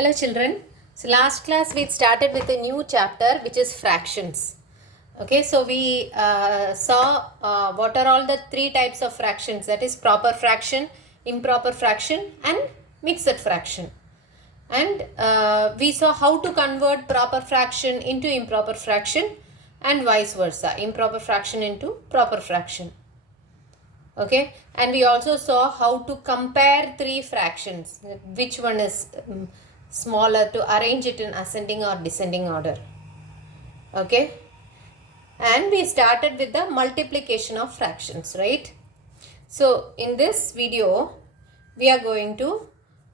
Hello children. So last class we started with a new chapter which is fractions. Okay, so we saw what are all the three types of fractions, that is proper fraction, improper fraction and mixed fraction. And we saw how to convert proper fraction into improper fraction and vice versa, improper fraction into proper fraction. Okay, and we also saw how to compare three fractions, which one is smaller, to arrange it in ascending or descending order. Okay, and we started with the multiplication of fractions, right? So in this video we are going to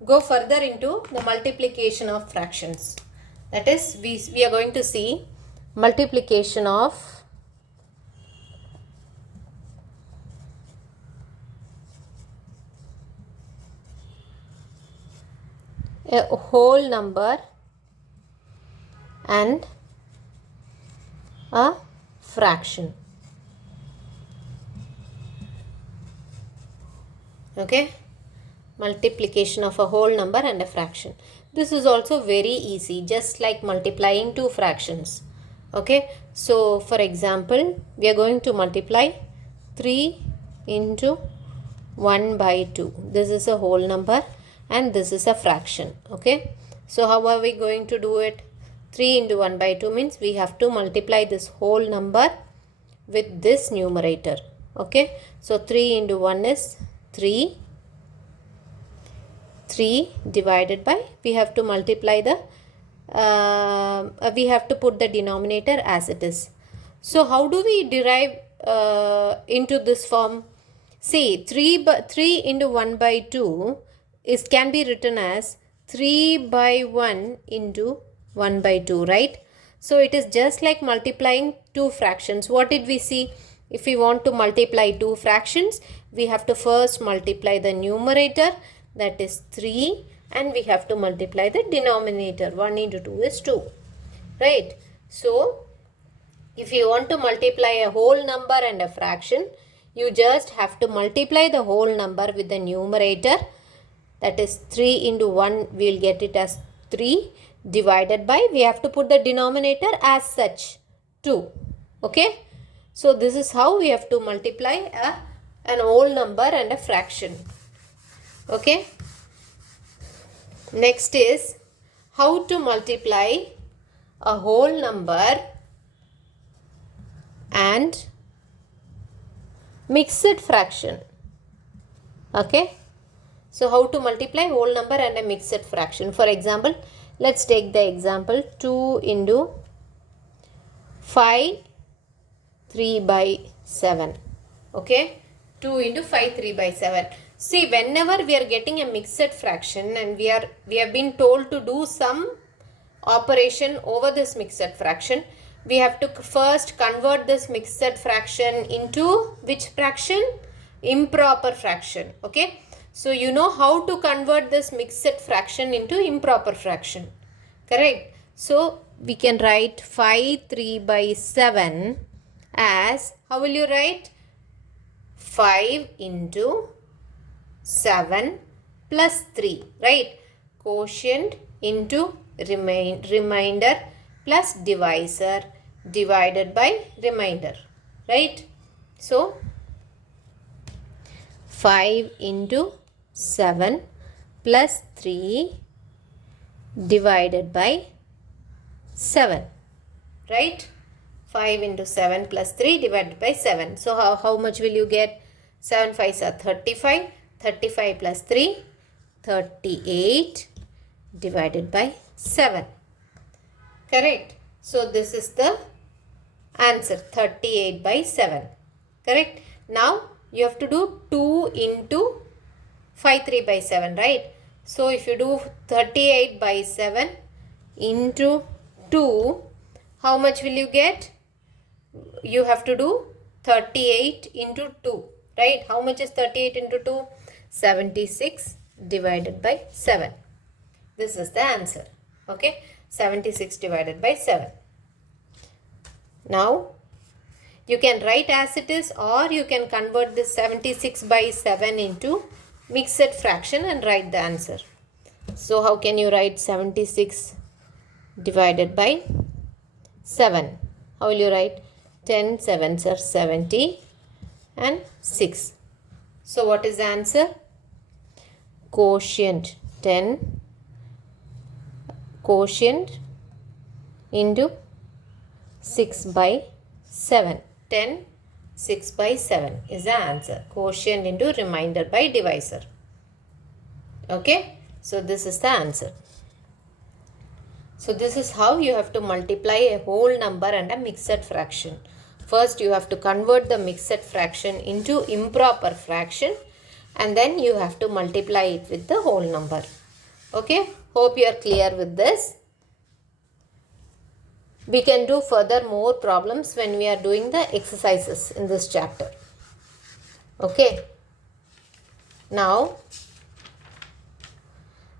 go further into the multiplication of fractions. That is, we are going to see multiplication of a whole number and a fraction. Okay, multiplication of a whole number and a fraction. This is also very easy, just like multiplying two fractions. Okay, so for example, we are going to multiply 3 into 1 by 2. This is a whole number and this is a fraction. Okay, so how are we going to do it? 3 into 1 by 2 means we have to multiply this whole number with this numerator. Okay, so 3 into 1 is 3. 3 divided by, we have to multiply the we have to put the denominator as it is. So how do we derive into this form? See, 3 into 1 by 2 can be written as 3 by 1 into 1 by 2, right? So it is just like multiplying two fractions. What did we see? If we want to multiply two fractions, we have to first multiply the numerator, that is 3, and we have to multiply the denominator. 1 into 2 is 2, right? So if you want to multiply a whole number and a fraction, you just have to multiply the whole number with the numerator, that is 3 into 1, we will get it as 3, divided by, we have to put the denominator as such, 2. Okay, so this is how we have to multiply an whole number and a fraction. Okay, next is how to multiply a whole number and mixed fraction. Okay, so how to multiply whole number and a mixed fraction. For example, let's take the example 2 into 5 3 by 7. Okay, 2 into 5 3 by 7. See, whenever we are getting a mixed fraction and we have been told to do some operation over this mixed fraction, we have to first convert this mixed fraction into which fraction? Improper fraction. Okay, so you know how to convert this mixed fraction into improper fraction, correct? So we can write 5 3 by 7 as, how will you write? 5 into 7 plus 3, right? Quotient into remainder plus divisor divided by remainder, right? So 5 into 7 plus 3 divided by 7, right? 5 into 7 plus 3 divided by 7. So how much will you get? 7 5s are 35. 35 plus 3, 38 divided by 7. Correct. So this is the answer, 38 by 7. Correct. Now you have to do 2 into 5 3 by 7, right? So if you do 38 by 7 into 2, how much will you get? You have to do 38 into 2, right? How much is 38 into 2? 76 divided by 7. This is the answer. Okay, 76 divided by 7. Now you can write as it is, or you can convert this 76 by 7 into mixed fraction and write the answer. So how can you write 76 divided by 7? How will you write? 10 sevens are 70 and 6. So what is the answer? Quotient 10 quotient into 6 by 7. 10 6 by 7 is the answer. Quotient into remainder by divisor. Okay. So this is the answer. So this is how you have to multiply a whole number and a mixed fraction. First you have to convert the mixed fraction into improper fraction and then you have to multiply it with the whole number. Okay. Hope you are clear with this. We can do further more problems when we are doing the exercises in this chapter. Okay. Now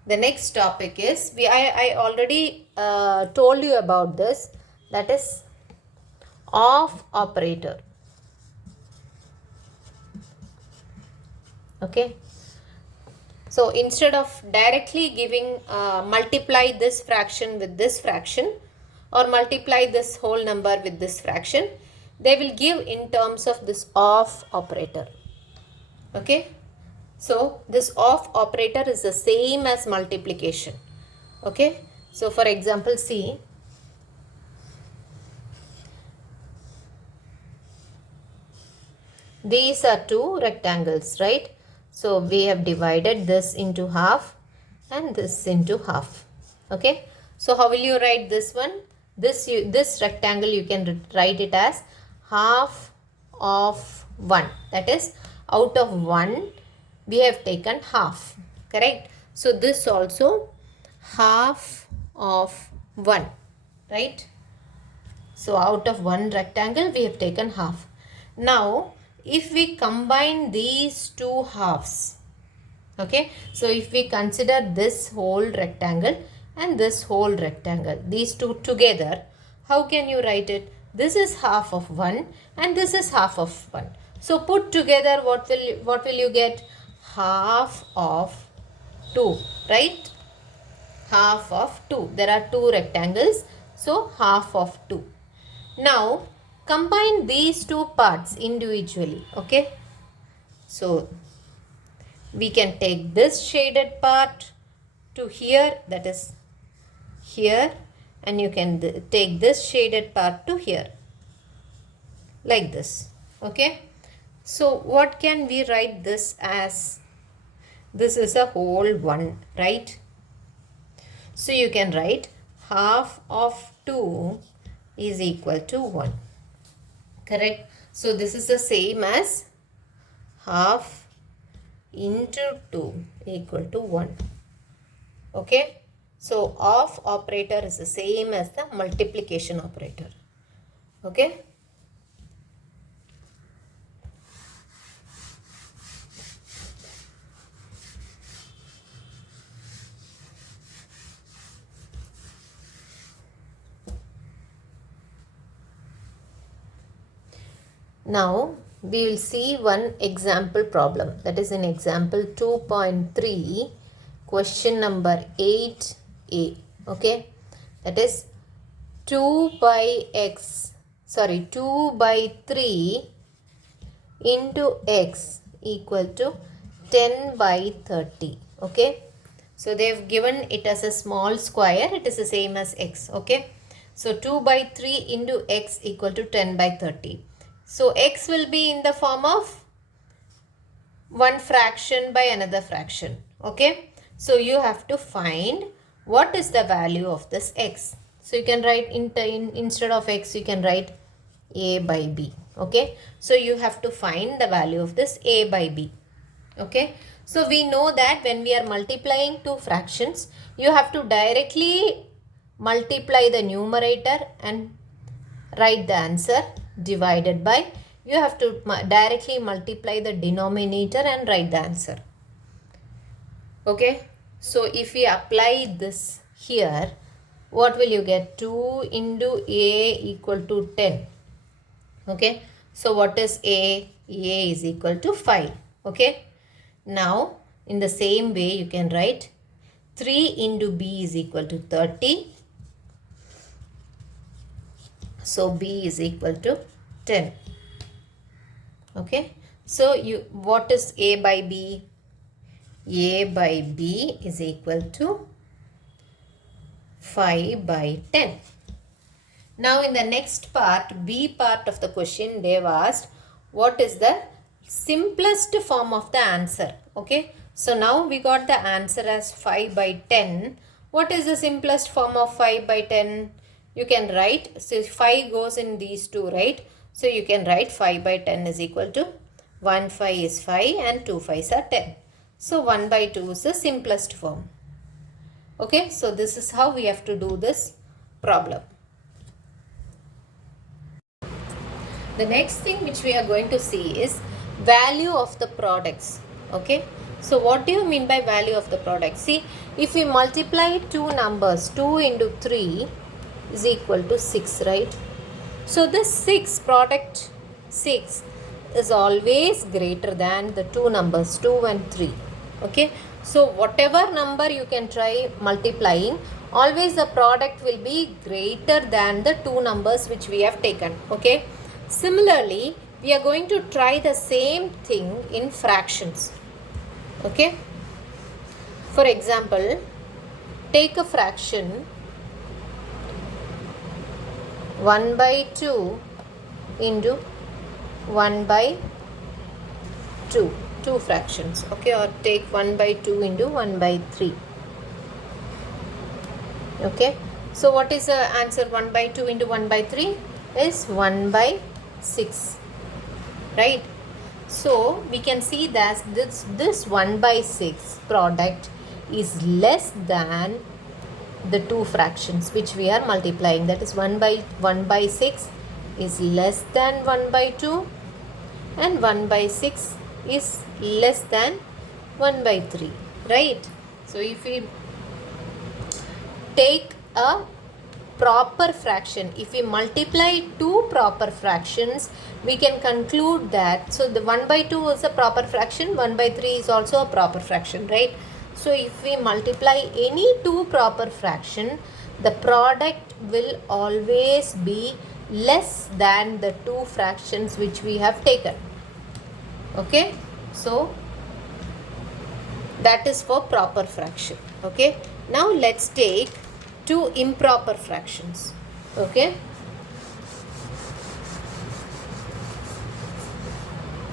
the next topic is, I already told you about this, that is of operator. Okay. So instead of directly giving multiply this fraction with this fraction or multiply this whole number with this fraction, they will give in terms of this of operator. Okay. So this of operator is the same as multiplication. Okay. So for example, see, these are two rectangles, right? So we have divided this into half and this into half. Okay. So how will you write this one? This rectangle you can write it as half of 1. That is, out of 1 we have taken half. Correct. So this also half of 1. Right. So out of 1 rectangle we have taken half. Now if we combine these two halves, okay, so if we consider this whole rectangle and this whole rectangle, these two together, how can you write it? This is half of 1 and this is half of 1. So put together, what will you get? Half of 2, right? Half of 2. There are two rectangles, so half of 2. Now combine these two parts individually. Okay. So we can take this shaded part to here, that is here, and you can take this shaded part to here, like this. Okay. So what can we write this as? This is a whole 1, right? So you can write half of 2 is equal to 1. Correct. So this is the same as half into 2 equal to 1. Okay. So of operator is the same as the multiplication operator. Okay. Now we will see one example problem, that is in example 2.3, question number 8a. Okay, that is 2 by 3 into x equal to 10 by 30. Okay, so they have given it as a small square, it is the same as x. Okay, so 2 by 3 into x equal to 10 by 30. So x will be in the form of one fraction by another fraction. Okay. So you have to find what is the value of this x. So you can write instead of x, you can write a by b. Okay. So you have to find the value of this a by b. Okay. So we know that when we are multiplying two fractions, you have to directly multiply the numerator and write the answer, divided by, you have to directly multiply the denominator and write the answer. Okay. So if we apply this here, what will you get? 2 into a equal to 10. Okay. So what is a? A is equal to 5. Okay. Now in the same way you can write 3 into b is equal to 30. So b is equal to 10. Okay. So what is a by b? A by b is equal to 5 by 10. Now in the next part, B part of the question, they have asked what is the simplest form of the answer. Okay. So now we got the answer as 5 by 10. What is the simplest form of 5 by 10? You can write, so 5 goes in these two, right? So you can write 5 by 10 is equal to 1 5 is 5 and 2 5s are 10. So 1 by 2 is the simplest form. Okay. So this is how we have to do this problem. The next thing which we are going to see is value of the products. Okay. So what do you mean by value of the product? See, if we multiply two numbers, 2 into 3 is equal to 6, right? So this 6, product 6 is always greater than the two numbers 2 and 3. Okay. So whatever number you can try multiplying, always the product will be greater than the two numbers which we have taken. Okay. Similarly, we are going to try the same thing in fractions. Okay. For example, take a fraction 1 by 2 into 1 by 2. Two fractions. Okay. Or take 1 by 2 into 1 by 3. Okay. So what is the answer? 1 by 2 into 1 by 3 is 1 by 6, right? So we can see that this 1 by 6 product is less than the two fractions which we are multiplying. That is 1 by 6 is less than 1 by 2 and 1 by 6 is less than 1 by 3, right? So if we take a proper fraction, if we multiply two proper fractions, we can conclude that, so the 1 by 2 is a proper fraction, 1 by 3 is also a proper fraction, right? So if we multiply any two proper fraction, the product will always be less than the two fractions which we have taken. Okay. So that is for proper fraction. Okay. Now let's take two improper fractions. Okay.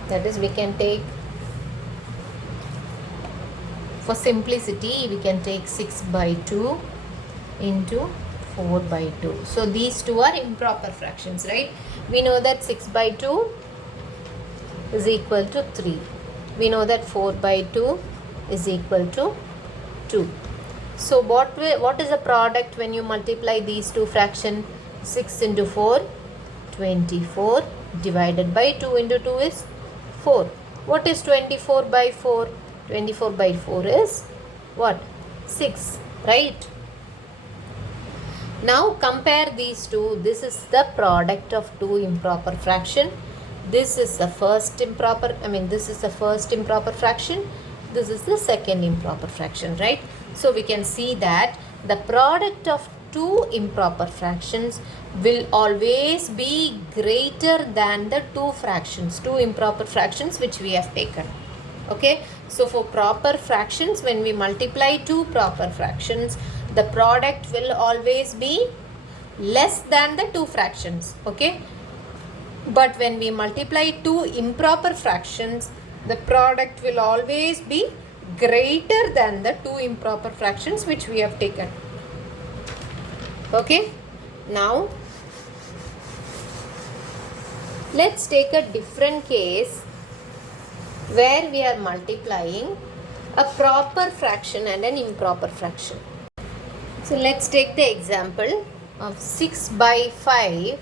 That is, we can take, for simplicity, we can take 6 by 2 into 4 by 2. So these two are improper fractions, right? We know that 6 by 2 is equal to 3. We know that 4 by 2 is equal to 2. So what is the product when you multiply these two fractions? 6 into 4, 24, divided by 2 into 2 is 4. What is 24 by 4? 24 by 4 is what? 6, right? Now compare these two. This is the product of two improper fraction. This is the first improper, this is the first improper fraction. This is the second improper fraction, right? So we can see that the product of two improper fractions will always be greater than the two improper fractions which we have taken. Okay. So for proper fractions, when we multiply two proper fractions, the product will always be less than the two fractions. Okay. But when we multiply two improper fractions, the product will always be greater than the two improper fractions which we have taken. Okay. Now let's take a different case where we are multiplying a proper fraction and an improper fraction. So let's take the example of 6 by 5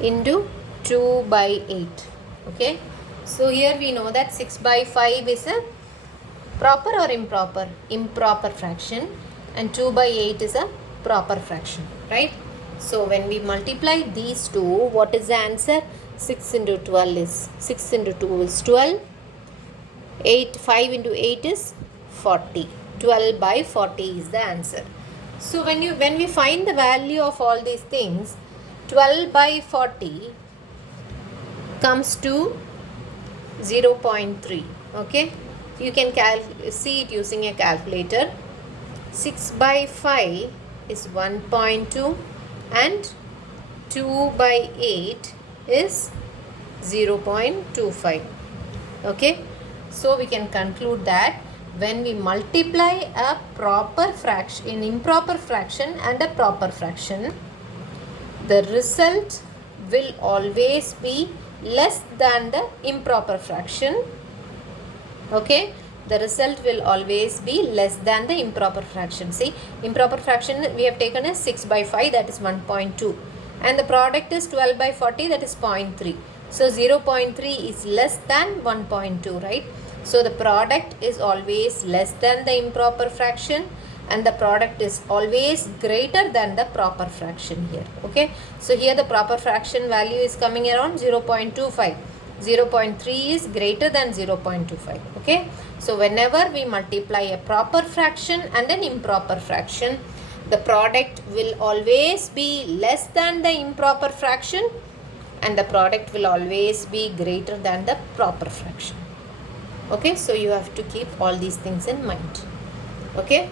into 2 by 8. Okay. So here we know that 6 by 5 is a proper or improper? Improper fraction, and 2 by 8 is a proper fraction, right? So when we multiply these two, what is the answer? 6 into 12 is 2 is 12. 5 into 8 is 40. 12 by 40 is the answer. So when we find the value of all these things, 12 by 40 comes to 0.3. Okay, you can see it using a calculator. 6 by 5 is 1.2 and 2 by 8 is 0.25. Okay, so we can conclude that when we multiply a proper fraction, an improper fraction and a proper fraction, the result will always be less than the improper fraction. Okay, the result will always be less than the improper fraction. See, improper fraction we have taken as 6 by 5, that is 1.2, and the product is 12 by 40, that is 0.3. So 0.3 is less than 1.2, right? So the product is always less than the improper fraction and the product is always greater than the proper fraction here. Okay, so here the proper fraction value is coming around 0.25. 0.3 is greater than 0.25. Okay, so whenever we multiply a proper fraction and an improper fraction, the product will always be less than the improper fraction and the product will always be greater than the proper fraction. Okay, so you have to keep all these things in mind. Okay.